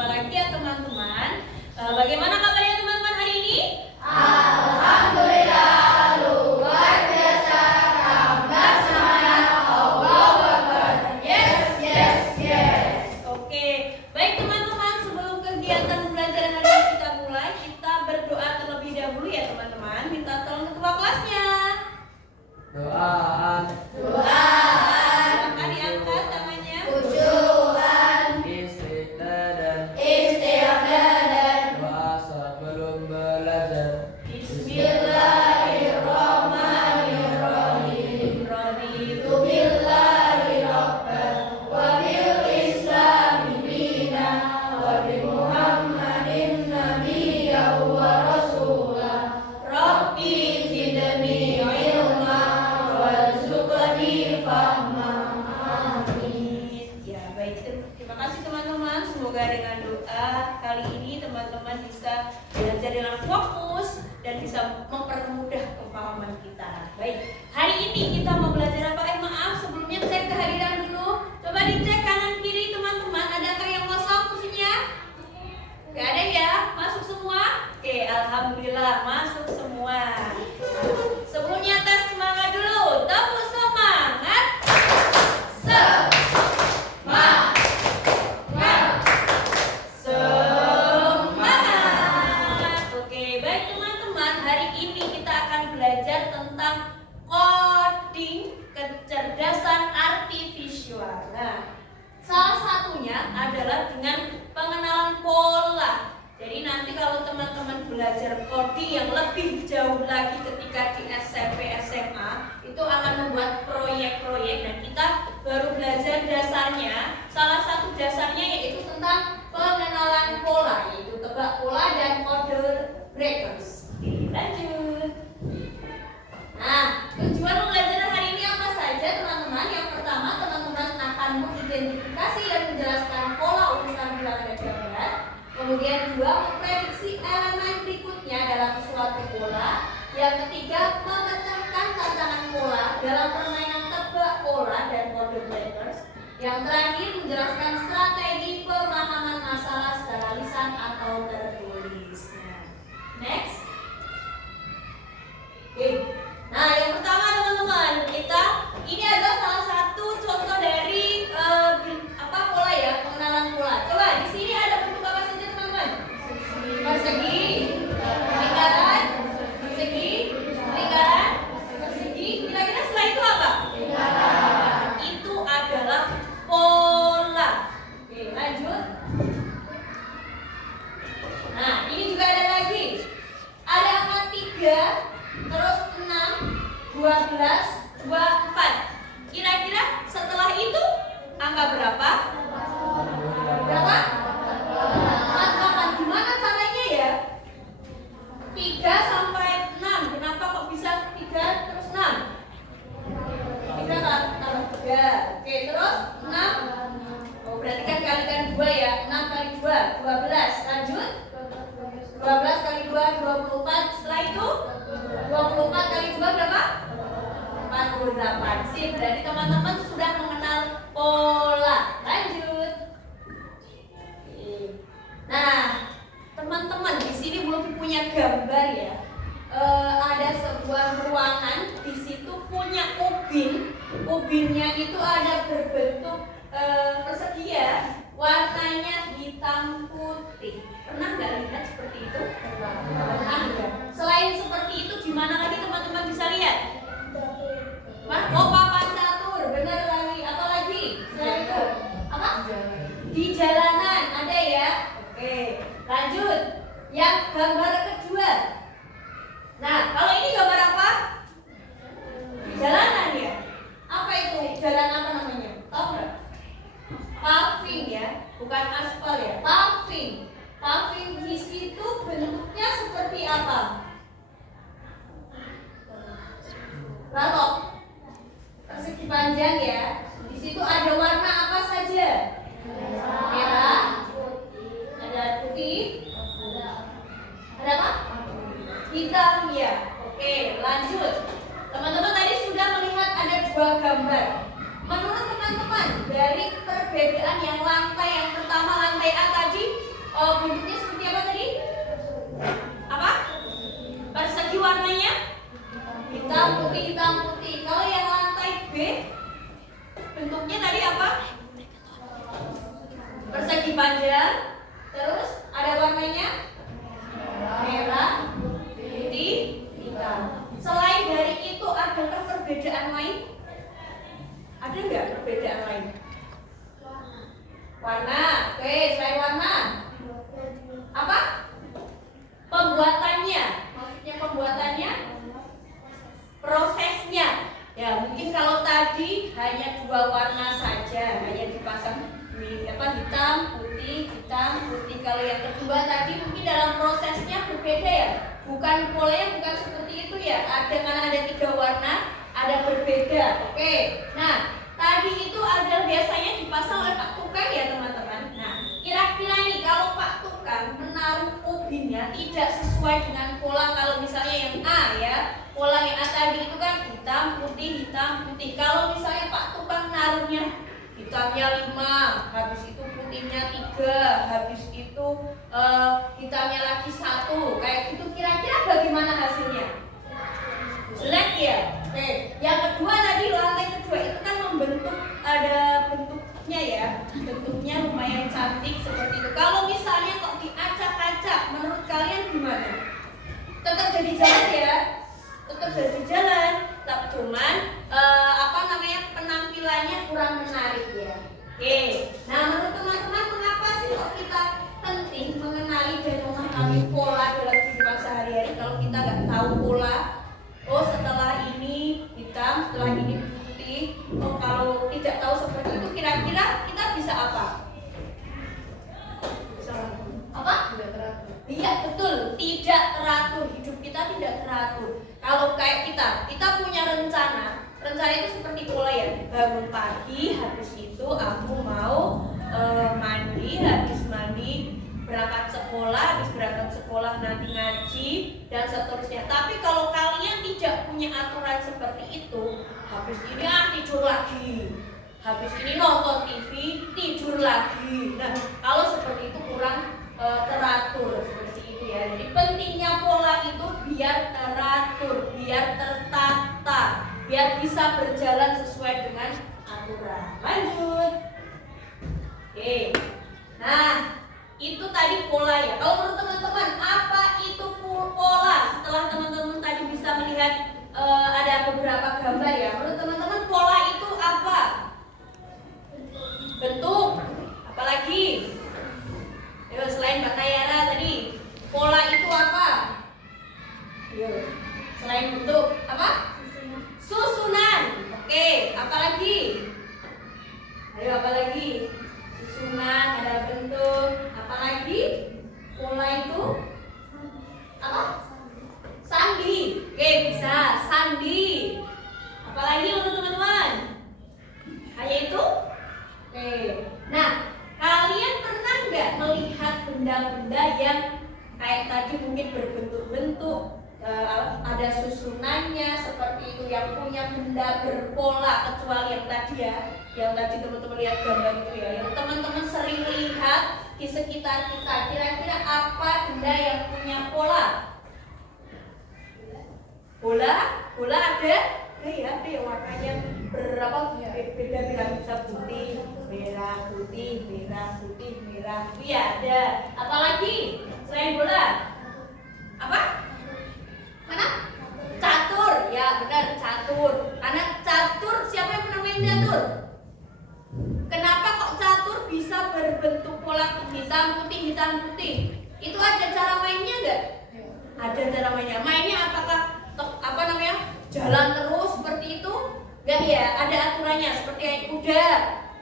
berjumpa lagi ya teman-teman. Bagaimana kabarnya teman-teman hari ini? Alhamdulillah, luar biasa, tambah semangat, Allahu Akbar. Yes. Oke, baik teman-teman, sebelum kegiatan belajar hari ini kita mulai, kita berdoa terlebih dahulu ya teman-teman. Minta tolong ketua kelasnya. Doa. Silakan diangkat tangannya. Khusyuan, Istiqlal dan istiqlal, doa sebelum belajar. Bismillahirrahmanirrahim. Raditu billahi rabban wa bil islami dinan wa bi Muhammadin nabiyyan wa rasulah. Rabbi zidni ilma warzuqni fahma. Amin. Ya, baik. Terima kasih teman-teman. Semoga dengan doa kali ini teman-teman bisa belajar dengan fokus dan bisa mempermudah kepahaman kita. Baik, hari ini kita mau belajar apa? Maaf, sebelumnya cek kehadiran dulu. Coba dicek kanan kiri teman-teman. Adakah yang kosong kursinya? Gak ada ya? Masuk semua? Oke, alhamdulillah masuk semua. Sebelumnya tes semangat dulu. Tepuk semangat. Semangat. Oke, baik teman-teman. Hari ini kita akan belajar tentang coding kecerdasan artifisial. Nah, salah satunya adalah dengan pengenalan pola. Jadi nanti kalau teman-teman belajar coding yang lebih jauh lagi ketika di SMP SMA itu akan membuat proyek-proyek dan kita baru belajar dasarnya. Salah satu dasarnya yaitu tentang pengenalan pola, yaitu tebak pola dan kode breakers. Oke, lanjut. Nah, tujuan pembelajaran hari ini apa saja teman-teman? Yang pertama, teman-teman akan mengidentifikasi dan menjelaskan pola urutan bilangan dan gambar. Kemudian dua, memprediksi elemen berikutnya dalam suatu pola. Yang ketiga, memecahkan tantangan pola dalam permainan tebak pola dan kode breakers. Yang terakhir, menjelaskan strategi pemahaman masalah secara lisan atau tertulis. Next. Oke. Nah, yang pertama teman-teman, ini adalah salah satu contoh dari pola ya, pengenalan pola. Coba di sini ada bentuk apa saja teman-teman? Persegi, lingkaran, persegi, lingkaran, persegi. Kira-kira setelah itu apa? Itu adalah pola. Oke, lanjut. Nah, ini juga ada lagi. Ada angka 3, terus 6, 12, 24. Kira-kira setelah itu angka berapa? Berapa? 48. Gimana caranya ya? 3 sampai 6. Kenapa kok bisa 3 terus 6? 3 tambah 3. Oke, terus 6. Oh, berarti kan kalikan 2 ya. 6 kali 2, 12. Lanjut. 12 kali 2, 24. Setelah itu 24 kali 2 berapa? 48. Sip, berarti teman-teman sudah mengenal pola. Lanjut. Nah, teman-teman di sini belum punya gambar ya. Ada sebuah ruangan, di situ punya ubin. Ubinnya itu ada berbentuk persegi ya. Warnanya hitam putih. Pernah nggak lihat seperti itu? Pernah ya. Selain seperti itu, di mana lagi teman-teman bisa lihat? Oh, papan catur, benar lagi. Apa lagi? Selain itu, apa? Di jalanan ada ya. Oke, lanjut. Yang gambar kedua. Nah, kalau ini gambar apa? Jalanan ya. Apa itu? Jalan apa namanya? Tahu nggak? Paving ya, bukan aspal ya. Paving. Paving di situ bentuknya seperti apa? Balok. Persegi panjang ya. Di situ ada warna apa saja? Merah. Ada putih. Ada apa? Hitam ya. Oke, lanjut. Teman-teman tadi sudah melihat ada dua gambar. Menurut teman-teman, dari perbedaan yang pertama lantai A tadi bentuknya seperti apa tadi? Apa? Persegi warnanya? Hitam putih, hitam putih. Kalau yang lantai B, bentuknya tadi apa? Persegi panjang. Terus ada warnanya? Merah, putih, hitam. Selain dari itu, adakah perbedaan lain? Ada nggak perbedaan lain? Warna. Oke, selain warna. Apa? Pembuatannya. Maksudnya pembuatannya? Prosesnya. Ya, mungkin kalau tadi hanya 2 warna saja, hanya dipasang hitam, putih, hitam, putih. Kalau yang kedua tadi mungkin dalam prosesnya berbeda ya. Bukan polanya bukan seperti itu ya. Karena ada 3 warna, ada berbeda. Oke. Nah, tadi itu ada biasanya dipasang oleh Pak Tukang ya teman-teman. Nah, kira-kira nih kalau Pak Tukang menaruh ubinnya tidak sesuai dengan pola, kalau misalnya yang A ya, pola yang A tadi itu kan hitam, putih, hitam, putih. Kalau misalnya Pak Tukang naruhnya hitamnya 5, habis itu putihnya 3, habis itu hitamnya lagi 1, kayak gitu, kira-kira bagaimana hasilnya? Jelek ya. Oke. Yang kedua tadi lantai kedua itu kan membentuk, ada bentuknya ya, bentuknya lumayan cantik seperti itu. Kalau misalnya kok diacak-acak, menurut kalian gimana? Tetap jadi jalan ya, tetap jadi jalan, tapi cuman penampilannya kurang menarik ya. Oke. Nah, menurut teman-teman mengapa sih kok kita penting mengenali dan memahami pola dalam kehidupan sehari-hari? Kalau kita nggak tahu pola, oh setelah ini hitam, setelah ini putih. Oh, kalau tidak tahu seperti itu, kira-kira kita bisa apa? Apa? Tidak teratur. Iya betul, tidak teratur. Hidup kita tidak teratur. Kalau kayak kita punya rencana. Rencana itu seperti pola ya. Bangun pagi, habis itu aku mau mandi, habis mandi berangkat sekolah, habis berangkat sekolah nanti ngaji dan seterusnya. Tapi kalau kalian tidak punya aturan seperti itu, habis ini tidur lagi, habis ini nonton TV, tidur lagi. Nah, kalau seperti itu kurang teratur seperti itu ya. Jadi pentingnya pola itu biar teratur, biar tertata, biar bisa berjalan sesuai dengan aturan. Lanjut. Oke. Nah, itu tadi pola ya. Kalau menurut teman-teman, apa itu pola? Setelah teman-teman tadi bisa melihat ada beberapa gambar ya. Menurut teman-teman pola itu apa? Bentuk. Apalagi? Ayo, selain Mbak Nayara tadi, pola itu apa? Ayo, selain bentuk, apa? Susunan. Oke, apalagi? Ayo, apalagi? Susunan, ada bentuk. Apalagi? Pola itu apa? Sandi. Oke, bisa. Sandi. Apalagi untuk teman-teman? Hanya itu? Oke. Nah, kalian pernah nggak melihat benda-benda yang kayak tadi mungkin berbentuk-bentuk, ada susunannya seperti itu, yang punya benda berpola, kecuali yang tadi ya, yang tadi teman-teman lihat gambar itu ya, yang teman-teman sering lihat di sekitar kita. Kira-kira apa benda yang punya pola? Bola ada? Ada yang warnanya berapa? Beda-beda, bisa putih, merah, putih, merah, putih, merah. Iya ada. Apalagi selain bola? Apa? Mana? Catur. Ya benar, catur. Anak catur, siapa yang pernah main catur? Kenapa kok catur bisa berbentuk pola hitam putih, hitam putih? Itu ada cara mainnya nggak? Ada cara mainnya. Mainnya apakah jalan terus seperti itu? Enggak ya, ada aturannya seperti kayak kuda.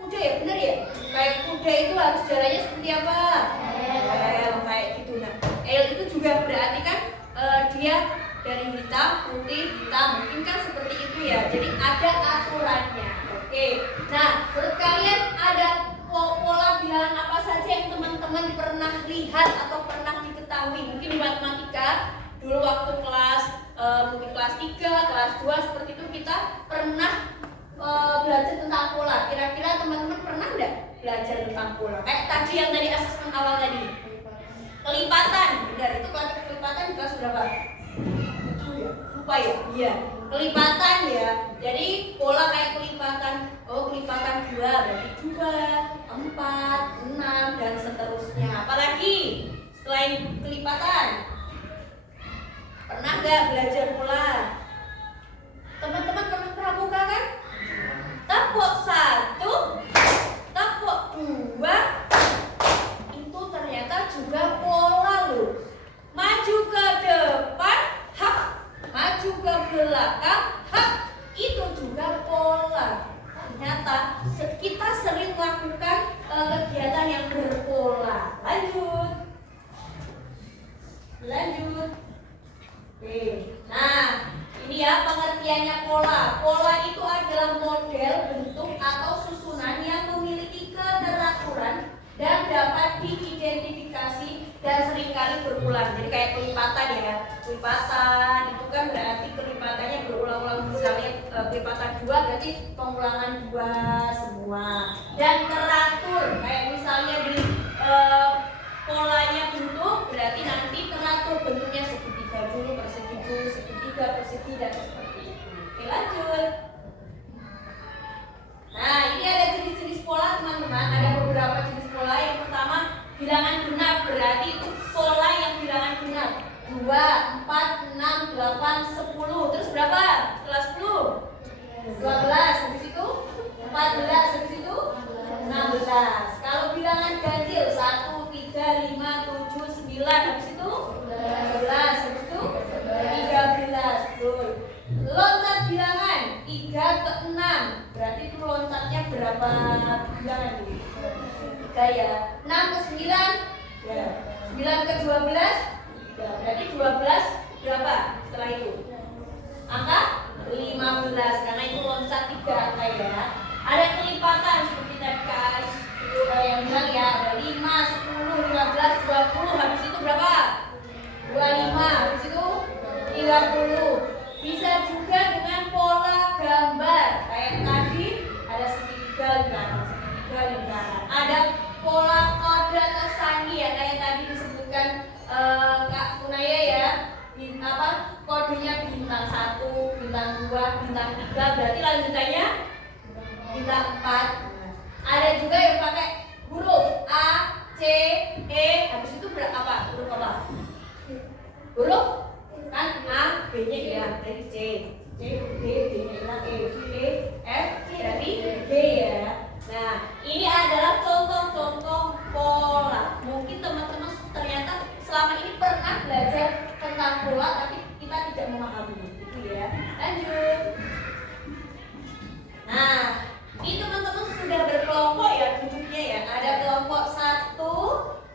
Kuda ya, benar ya? Kayak kuda itu harus jalannya seperti apa? Kayak gitu. Nah, L itu juga berarti kan dia dari hitam, putih, hitam. Mungkin kan seperti itu ya. Jadi ada aturannya. Oke. Nah, menurut kalian ada pola bilangan apa saja yang teman-teman pernah lihat atau pernah diketahui? Mungkin di matematika dulu waktu mungkin kelas 3, kelas 2 seperti itu kita pernah belajar tentang pola. Kira-kira teman-teman pernah nggak belajar tentang pola? Kayak tadi yang dari asesmen awal tadi. Kelipatan, benar itu kelipatan di kelas berapa? Lupa ya? Iya, kelipatan ya. Jadi pola kayak kelipatan. Oh, kelipatan 2 berarti 2, 4, 6 dan seterusnya. Apalagi selain kelipatan? Pernah nggak belajar pola? Teman-teman pernah pramuka kan? Tepuk 1, tepuk 2, itu ternyata juga pola loh. Maju ke depan, hap. Maju ke belakang, hap. Itu juga pola. Ternyata kita sering melakukan kegiatan yang berpola. Lanjut. Oke. Nah, ini ya pengertiannya pola. Pola itu adalah model, bentuk atau susunan yang memiliki keteraturan dan dapat diidentifikasi dan seringkali berulang. Jadi kayak kelipatan ya. Kelipatan itu kan berarti kelipatannya berulang-ulang. Misalnya kelipatan 2 berarti pengulangan 2 semua. Dan teratur kayak misalnya di polanya bentuk berarti nanti teratur bentuknya segitiga dulu, persegi dulu, segitiga, persegi dan seperti itu. Oke, lanjut. Nah, ini ada jenis-jenis pola teman-teman. Ada beberapa jenis pola. Yang pertama bilangan genap, berarti itu pola yang bilangan genap. 2, 4, 6, 8, 10. Terus berapa? Setelah 10? 12. Habis itu 14. Habis itu 16. Kalau bilangan ganjil 1, 3, 5, 7, 9. Habis itu 11. Habis itu 13. Betul. Loncat bilangan 3 ke 6. Berarti itu loncatnya berapa bilangan nih? 3 ya. 6 ke 9 ya. 9 ke 12 ya. Berarti 12 berapa setelah itu? Angka 15 karena itu loncat 3 angka ya. Ada kelipatan seperti tadi kan yang bilang ya, ada 5, 10, 15, 20. Habis itu berapa? 25. Habis itu 30. Bisa juga dengan pola gambar kayak tadi ada segitiga lingkaran. Ada pola kode atau sandi ya kayak tadi disebutkan Kak Kunaya ya. Kodenya bintang 1, bintang 2, bintang 3. Berarti lanjutannya bintang 4. Ada juga yang pakai huruf A, C, E. Habis itu apa? Huruf apa? Huruf kan A, B-nya ya, berarti C, D, B-nya E, F, berarti G ya. Nah, ini adalah contoh-contoh pola. Mungkin teman-teman ternyata selama ini pernah belajar tentang pola, tapi kita tidak memahami itu ya. Lanjut. Nah, ini teman-teman sudah berkelompok ya duduknya ya. Ada kelompok 1,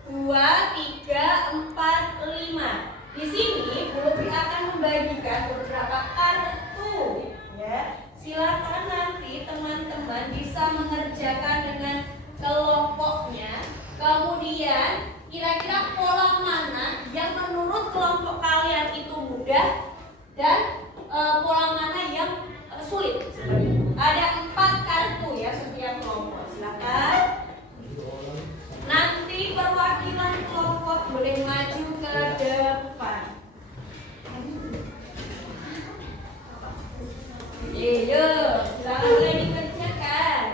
2, 3, 4, 5. Di sini Bu Lutfi akan membagikan beberapa kartu ya. Silakan nanti teman-teman bisa mengerjakan dengan kelompoknya. Kemudian kira-kira pola mana yang menurut kelompok kalian itu mudah dan pola mana yang sulit. Ada 4 kartu ya setiap kelompok. Silakan. Nanti perwakilan kelompok boleh maju ke depan. Yo, silakan mulai dikerjakan.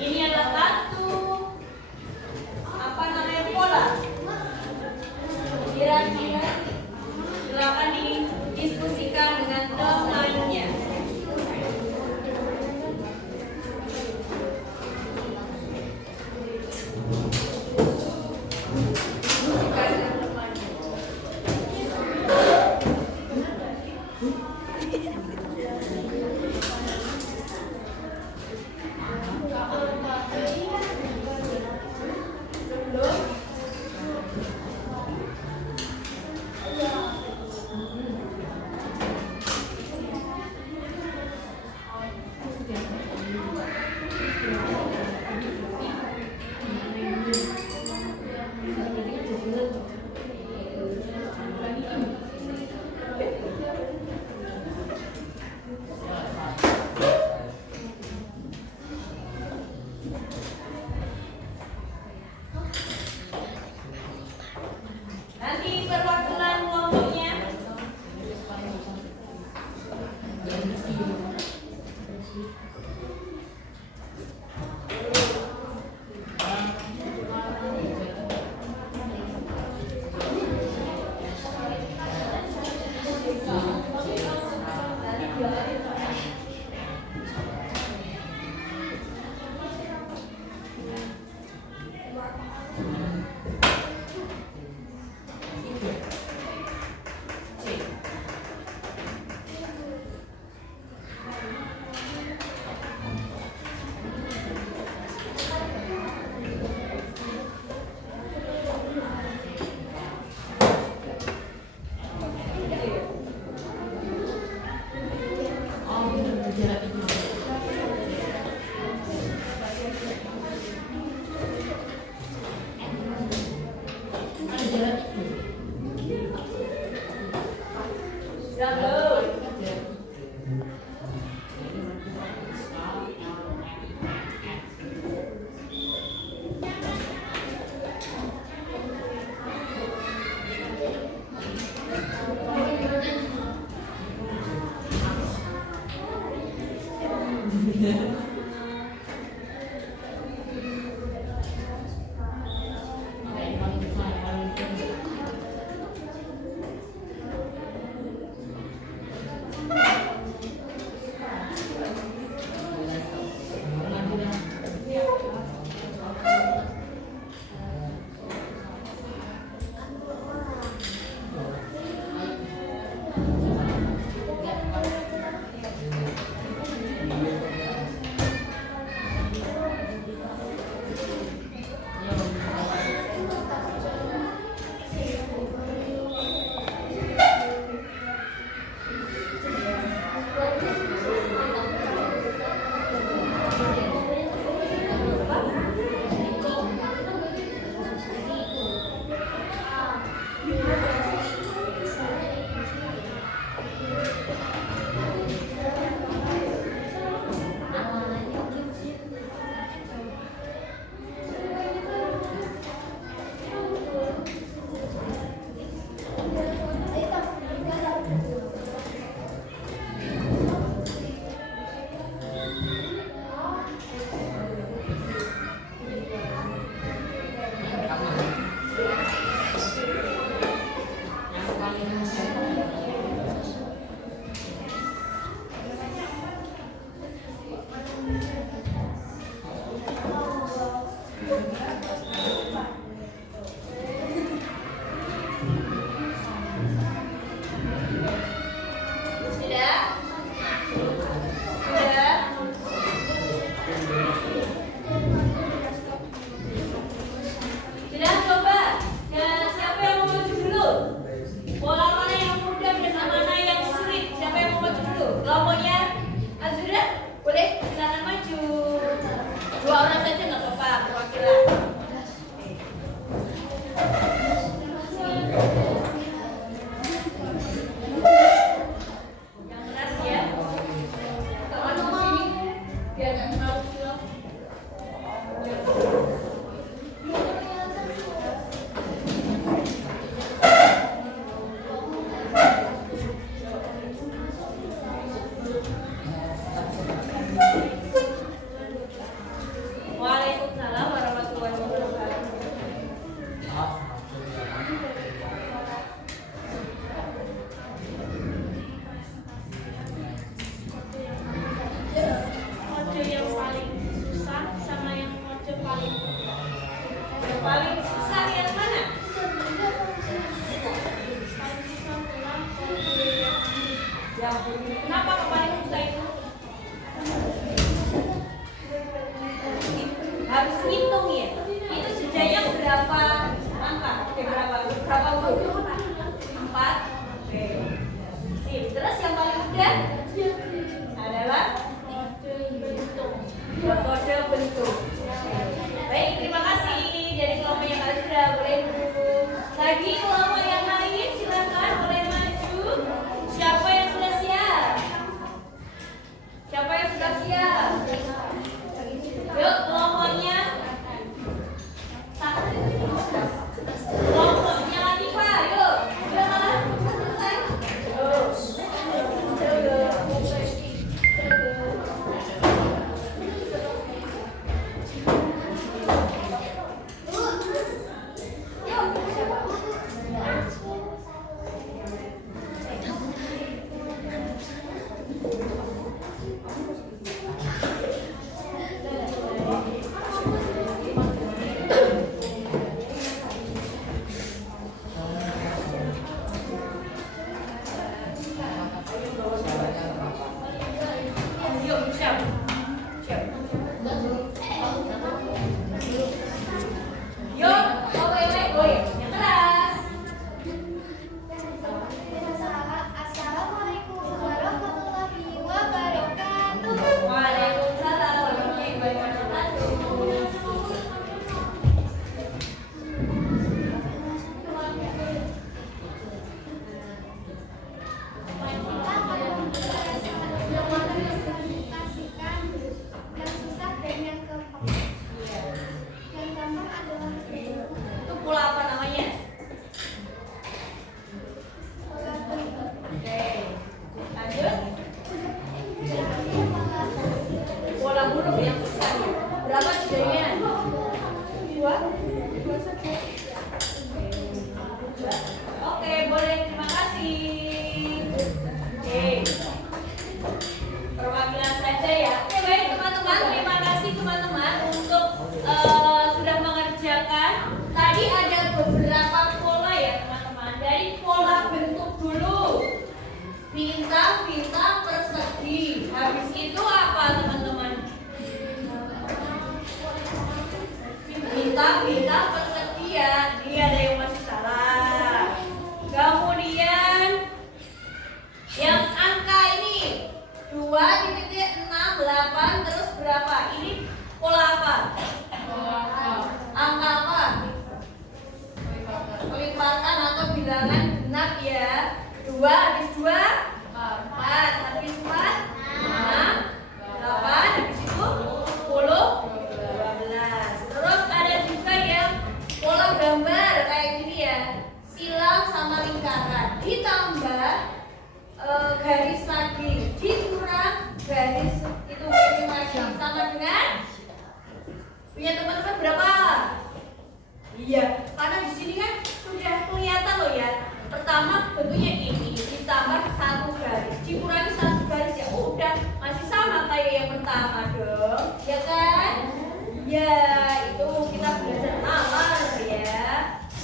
Ini adalah kartu apa namanya pola. Kira-kira silakan didiskusikan dengan temannya. aja nggak apa-apa, perwakilan. Yang keras ya. Teman-teman sini biar nggak terlalu silau. Waalaikumsalam warahmatullahi wabarakatuh. Mode yang paling susah sama yang mode paling Yang paling susah yang mana? adalah mode yang Kenapa kok paling susah itu? Harus ngitung ya. Itu jedanya berapa angka? Oke, berapa huruf? 4. Oke. Sip. Terus yang paling mudah adalah kode bentuk. Baik, terima kasih dari kelompok yang sudah boleh duduk. Lagi kelompok yang lain silakan boleh maju. Siapa yang sudah siap? Siapa yang sudah siap? Yuk kelompoknya. Kelompoknya Latifah, yuk. Udah malah selesai. Yuk, siap. Siap. Yuk, goyang. Yang keras. Assalamualaikum warahmatullahi wabarakatuh. Waalaikumsalam warahmatullahi wabarakatuh. Yang susah dan yang gampang. Yang gampang adalah Itu pola apa namanya? pola bentuk. Oke. Lanjut. Pola huruf yang susah. Berapa jedanya? 2 saja. Oke, boleh. Terima kasih. Oke. Perwakilan saja ya. Oke, baik teman-teman. Terima kasih teman-teman untuk sudah mengerjakan. Tadi ada beberapa pola ya teman-teman. Dari pola bentuk dulu. Bintang-bintang persegi. Habis itu apa teman-teman? Bintang-bintang persegi ya. Ini ada yang masih salah. Kemudian yang angka ini 2,68 terus berapa? Ini pola apa? Angka apa? Pelipatan atau bilangan genap ya. 2 habis 2 4 habis 4 6 8 habis itu 10 12. Terus ada juga yang pola gambar kayak gini ya. Silang sama lingkaran ditambah garis lagi dikurang garis itu lagi sama dengan punya teman-teman berapa? Iya, karena di sini kan sudah kelihatan loh ya. Pertama bentuknya ini ditambah 1 garis dikurangi 1 garis ya udah masih sama kayak yang pertama dong, ya kan? Ya itu kita belajar nalar ya.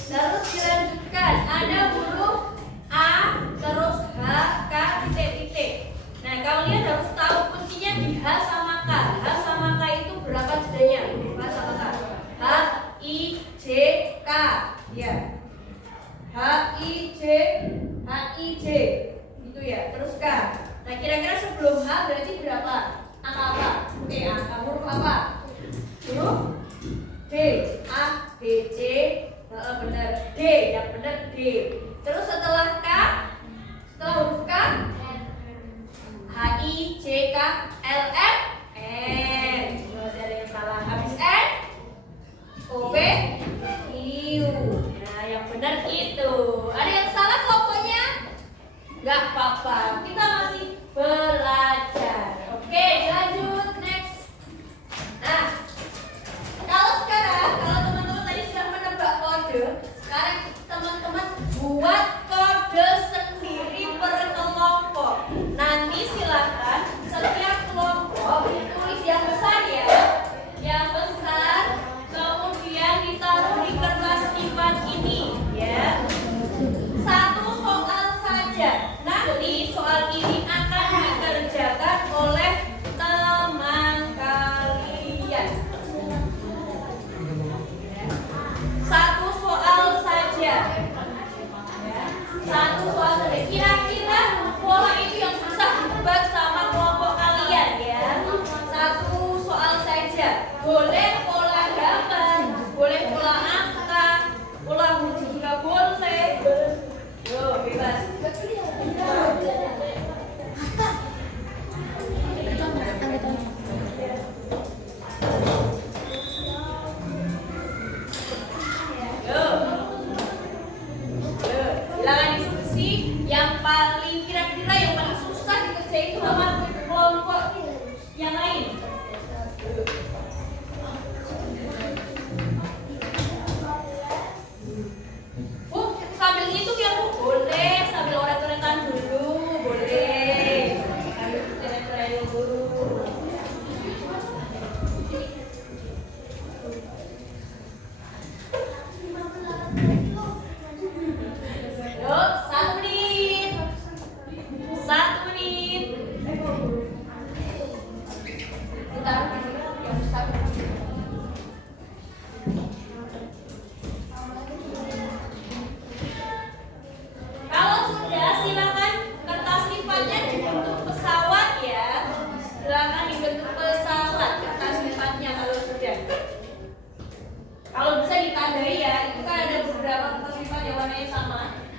Terus dilanjutkan ada huruf A terus H K titik-titik. Nah kalian harus tahu kuncinya di H sama K. H sama K itu berapa jedanya? H sama K. H I J K. Ya. H I J itu ya. Terus K.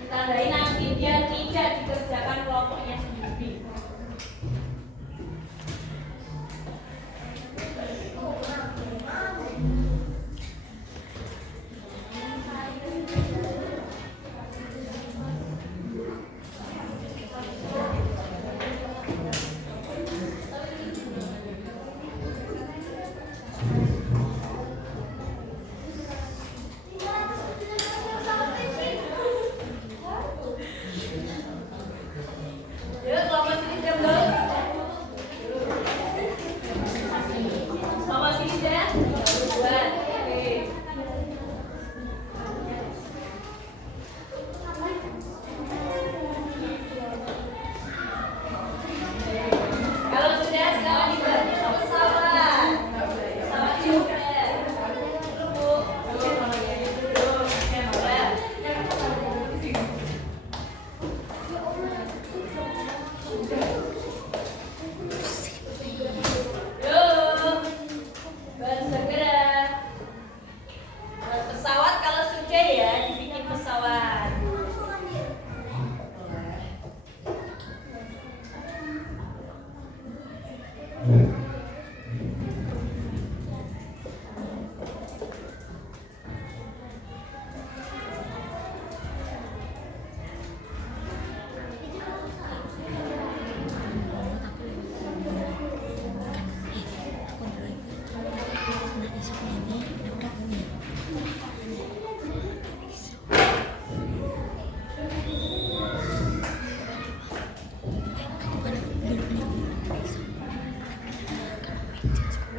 ditandai nanti dia tidak dikerjakan kelompoknya sendiri. Yuk, kelompok sini diam dulu. Kelompok sini diam. Buat. Oke. Kalau sudah sekarang diganti ke pesawat. Pesawatnya sudah. Bu. Yuk, bersegera. Pesawat kalau sudah ya dibikin pesawat.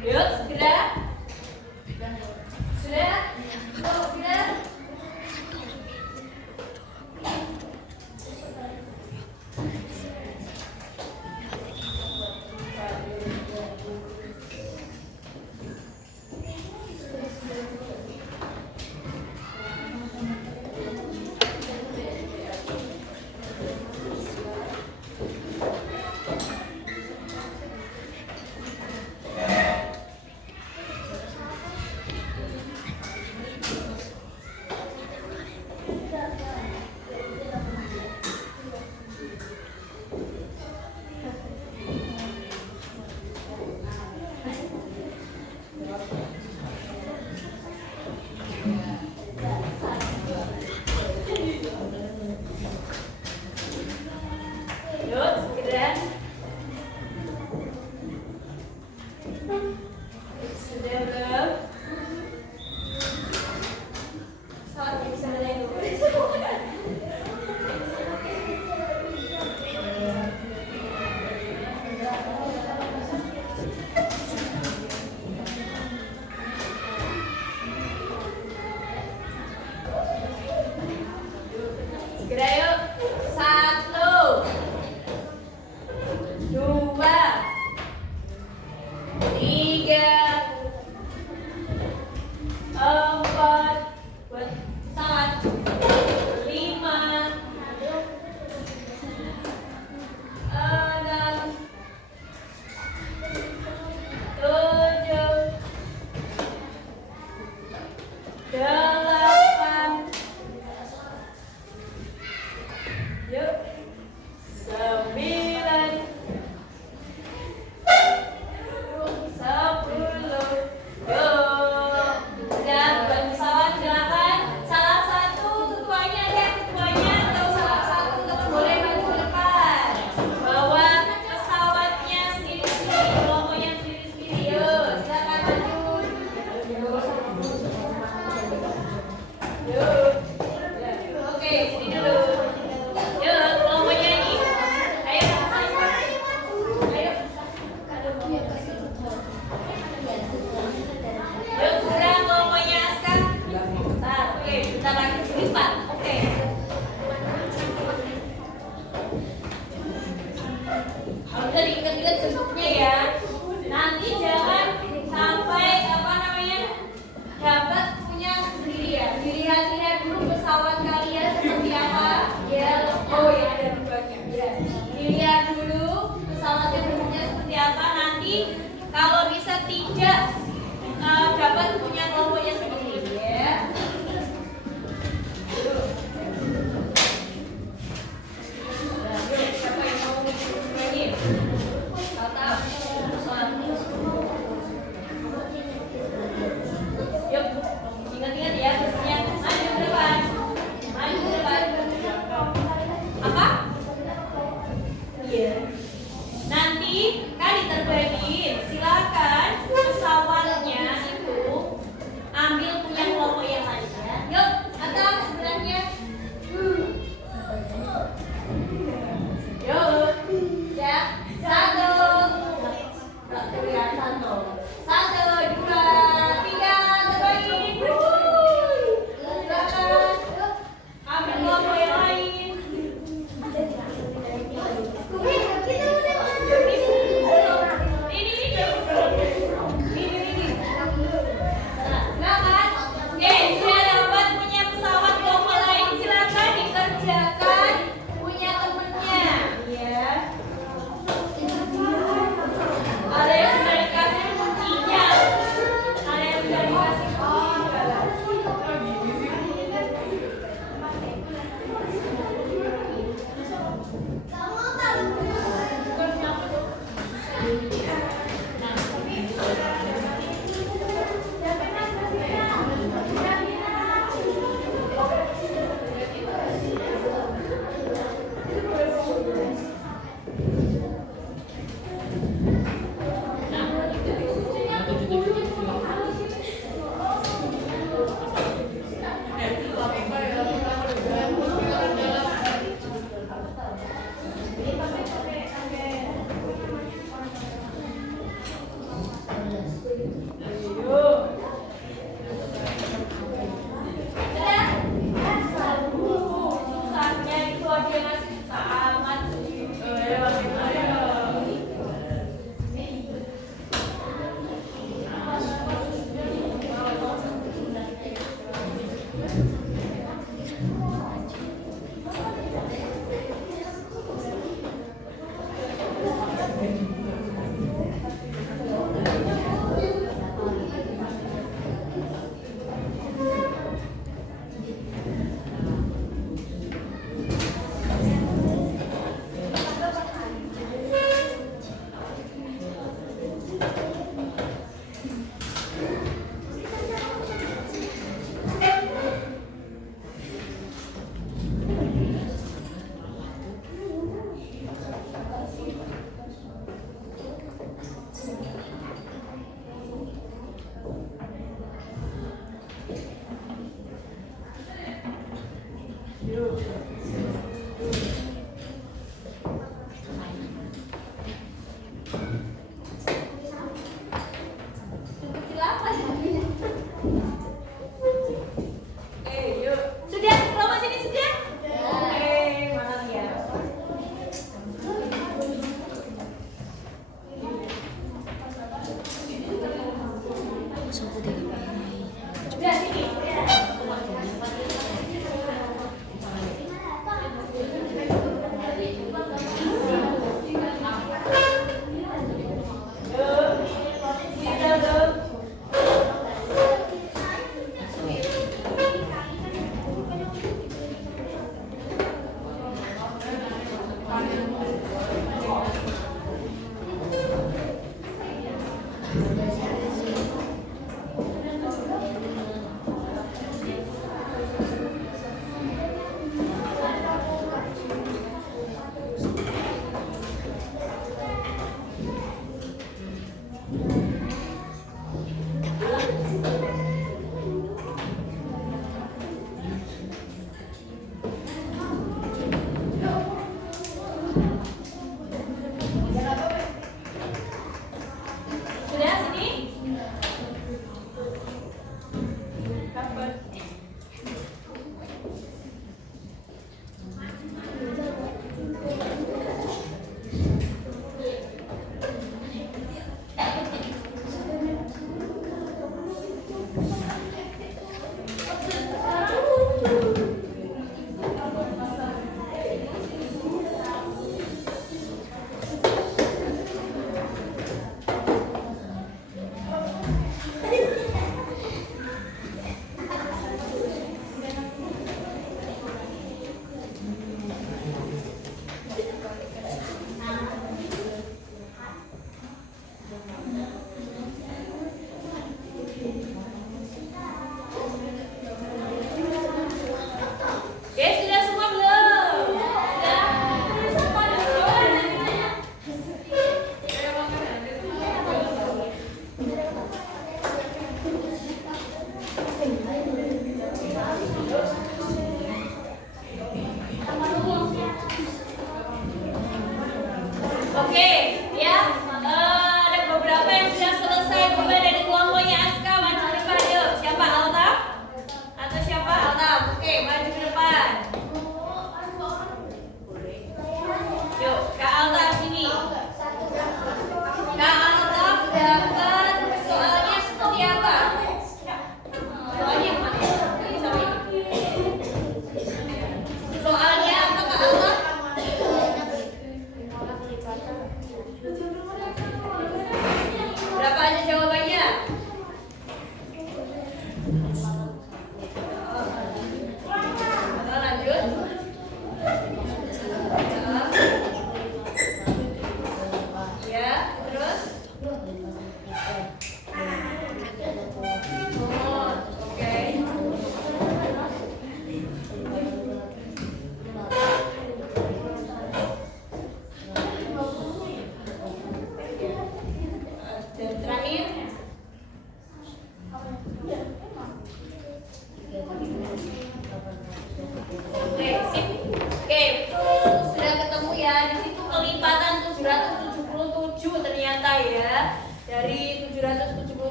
Yuk, segera. Sudah? Yuk, segera. Yuk, segera. Sudah belum? Pesawat bisa mulai dulu. Segera yuk. 1, 2, 3, 4, buat pesawat. 5, 6, 7, 8, yuk, 9, 10. Yuk, dan buat pesawat silakan salah satu ketuanya dan ketuanya atau salah satu teman boleh maju ke depan. Bawa pesawatnya sendiri-sendiri, kelompoknya sendiri-sendiri. Yuk, silakan maju. Yuk. Oke, sini dulu. Yuk, kelompoknya ini. Ayo, ayo. Yuk, segera kelompoknya Aska. Bentar, oke, bentar lagi lipat. Oke. Udah diingat-ingat bentuknya ya. Nanti jangan sampai dapat punya sendiri ya. Dilihat-lihat dulu pesawat kalian seperti apa. Ya, oh ya ada dibawahnya. Ya. Dilihat dulu pesawatnya bentuknya seperti apa. Nanti kalau bisa tidak dapat punya kelompoknya sendiri ya.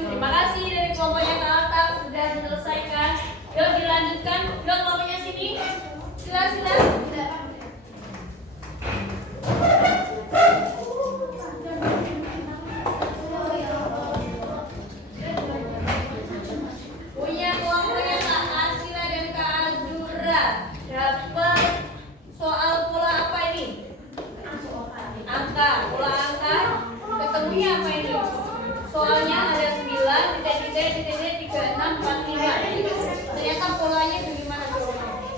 Terima kasih dari kelompoknya Kak Alta sudah menyelesaikan. Yuk dilanjutkan. Yuk kelompoknya sini. Sila. Punya kelompoknya Kak Asila dan Kak Azura dapat soal pola apa ini? Angka. Pola angka. Ketemunya apa ini? Soalnya ada 9, titik-titik, 36, 45. Ternyata polanya bagaimana jawabannya?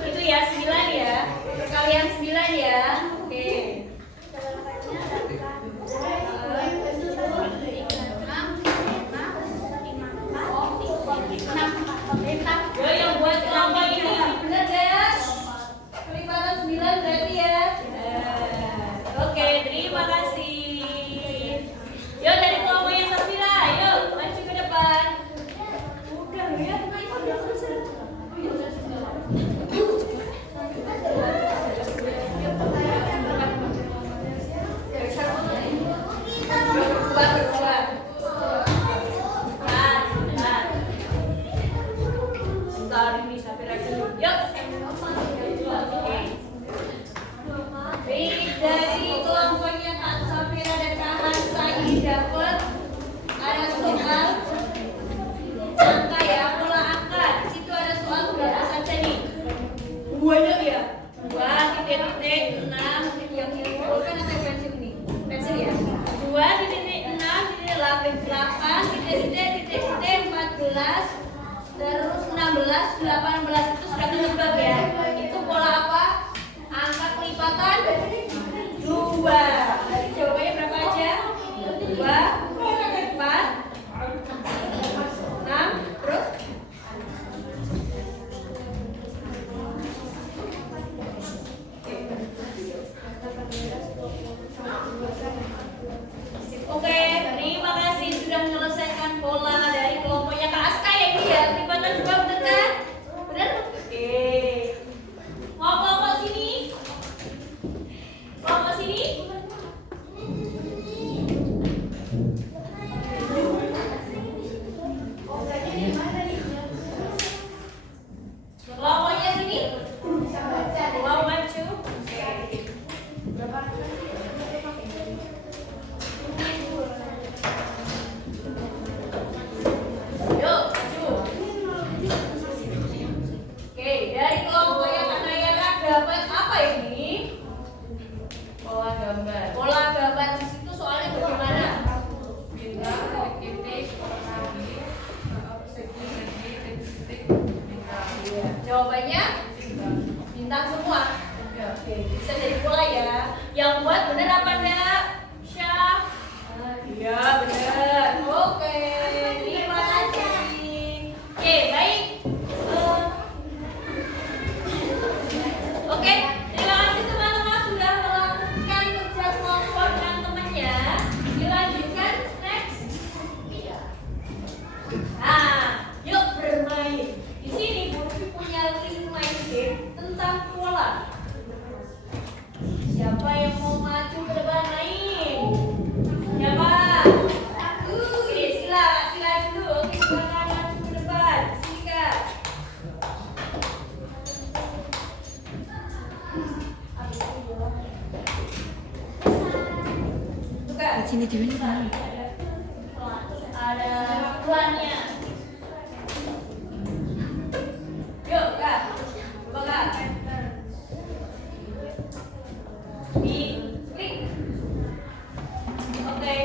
Itu ya 9 ya. Perkalian 9 ya. Oke. Yo yang buat kelompok ini benar guys. Kelipatan 9 berarti ya. Oke, terima kasih. Yo dari kelompoknya Safira, yuk maju ke depan. Udah ya, udah selesai. Bentar ini Safira dulu. Yuk. Oke. Baik, dari kelompoknya Kak Safira dan Kak Hansa ini dapat ada soal angka ya, pola angka. Di situ ada soal berapa saja nih? Banyak ya. 2,6 yang dikumpulkan atau pensil ini? Pensil ya. 2,6,8,14 terus 16, 18 itu sudah ketebak ya. Itu pola apa? Angka kelipatan 2. Jadi jawabannya berapa aja? 2, 4, 6, terus oke, terima kasih sudah menyelesaikan pola dari kelompoknya Kak Aska ya ini ya. Kelipatan 2 benar kan? Benar? Oke. Mau kelompok sini? Kelompok sini? Kelompoknya sini? Mau maju? Yuk, maju. Oke, dari kelompok yang Nayara dapat apa ini? Pola gambar. Pola gambar di situ soalnya bagaimana? Bintang, titik-titik, persegi, titik-titik, bintang. Jawabannya bintang semua. Ya. Oke, bisa jadi pola ya. Yang buat bener apa enggak? Syah? Iya, bener. Oke, terima kasih. Oke, baik. Oke, terima kasih teman-teman sudah melakukan kerja kelompok dengan temannya. Dilanjutkan next. Nah, yuk bermain. Di sini Burfi punya link main game tentang pola. Siapa yang mau maju ke depan main? Siapa? Oke, sila dulu. Oke, silakan maju ke depan. Sini Kak. Tuh, Kak. Sini di mana? Ada pelannya. Yuk Kak, coba Kak. Di klik. Oke.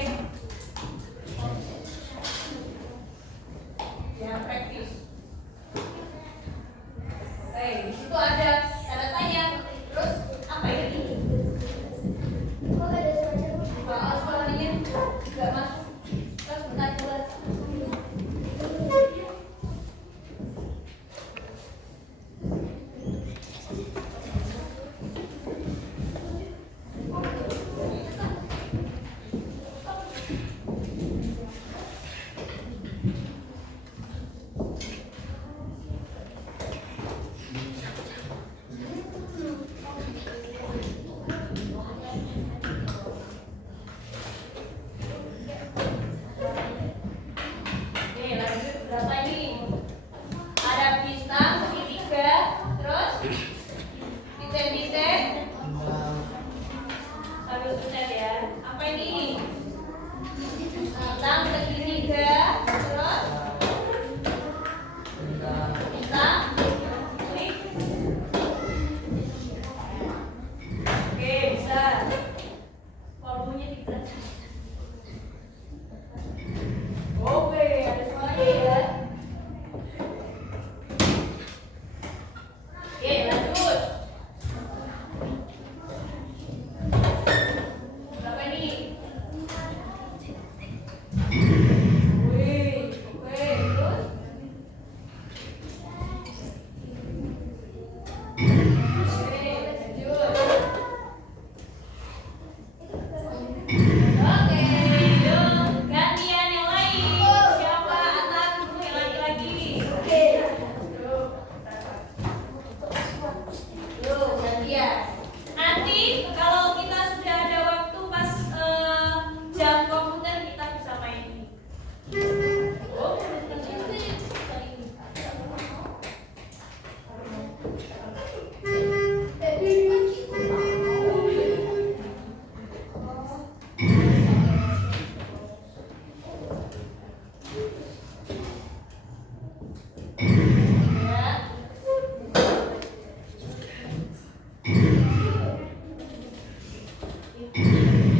Ya praktis. Oke, di situ ada tanda tanya. Terus apa ini? Soal soalnya nggak masuk. Terus bentar coba. sambil tulis ya. Apa ini? Tentang segitiga. Terus tentang klik. Oke, bisa. Volumenya ditekan. Oke, ada suaranya ya. Oke, lanjut. Berapa ini? Wih, oke, terus? Oke, lanjut. Oke, yuk gantian yang lain. Siapa anak dulu yang laki-laki? Yuk gantian. Nanti kalau kita sudah ada waktu pas jam komputer kita bisa main ini. Oh, ya.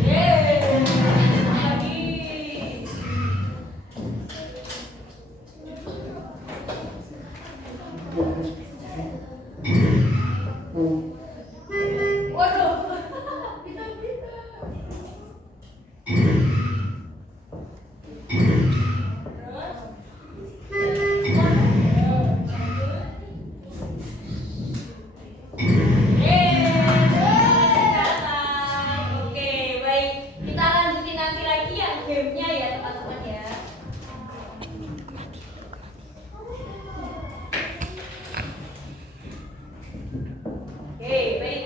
Yeay, lagi. Waduh. Terus? Oke, baik. Kita lanjutin nanti lagi yang gamenya ya teman-teman ya. Oke, baik.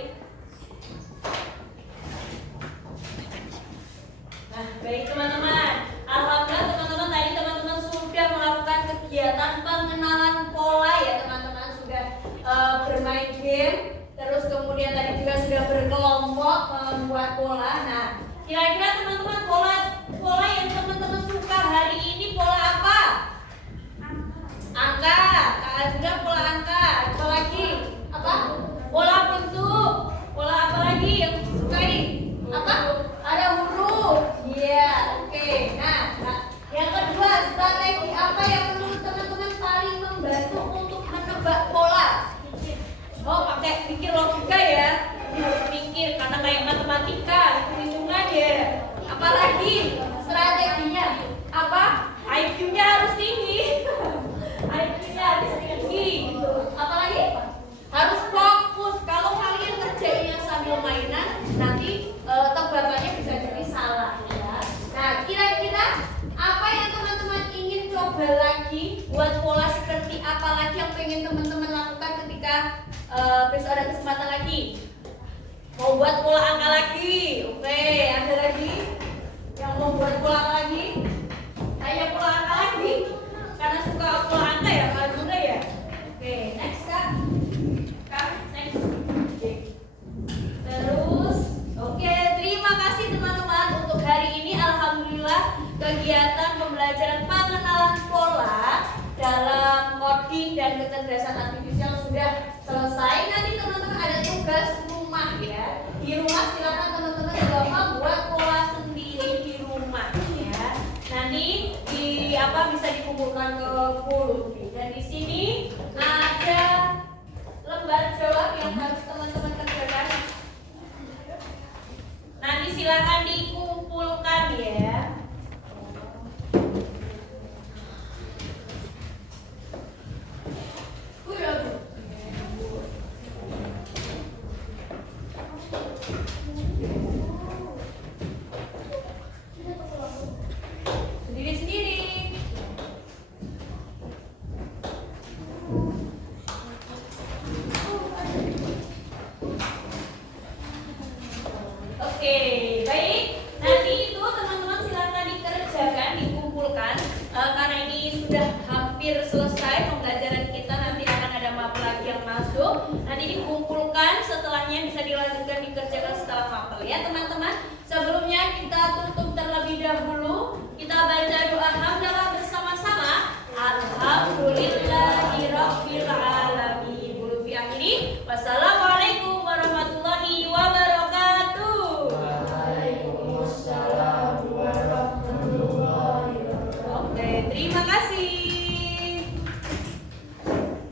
Nah, baik teman-teman. Alhamdulillah teman-teman tadi teman-teman sudah melakukan kegiatan pengenalan pola ya teman-teman, sudah bermain game, terus kemudian tadi juga sudah berkelompok membuat pola. Nah, kira-kira teman-teman pola yang teman-teman suka hari ini pola apa? Angka. Kakak juga pola angka. Apa lagi? Apa? Pola bentuk. Pola apa lagi yang disukai? Apa? Ada huruf. Iya, oke. Nah, yang kedua, strategi apa yang menurut teman-teman paling membantu untuk menebak pola? Oh, pakai pikir logika ya. Ini harus mikir karena kayak matematika, hitung-hitungan ya. Apalagi strateginya apa? IQ-nya harus tinggi. IQ-nya harus tinggi. Gitu. Apalagi harus fokus. Kalau kalian kerjainnya sambil mainan, nanti tebakannya bisa jadi salah ya. Nah, kira-kira apa yang teman-teman ingin coba lagi? Buat pola seperti apa lagi yang pengen teman-teman lakukan ketika besok ada kesempatan lagi? Mau buat pola angka lagi? Oke, ada lagi yang mau buat pola angka lagi? Kayak pola angka lagi? Karena suka pola angka ya, Kak juga ya? Oke, next Kak. Kak, next. Oke. Terus, oke, terima kasih teman-teman untuk hari ini. Alhamdulillah kegiatan pembelajaran pengenalan pola dalam coding dan kecerdasan artifisial sudah selesai. Nanti teman-teman ada tugas rumah ya. Di rumah silakan teman-teman coba buat pola sendiri di rumah ya. Nanti bisa dikumpulkan ke pulpen. Dan di sini ada lembar jawab yang harus teman-teman kerjakan. Nanti silakan dikumpulkan ya. Sendiri-sendiri. Oke, baik. Nanti itu teman-teman silakan dikerjakan, dikumpulkan. Karena ini sudah hampir selesai pembelajaran kita, nanti akan ada mapel lagi yang masuk. Nanti dikumpulkan, setelahnya bisa dilanjutkan dikerjakan setelah mapel ya teman.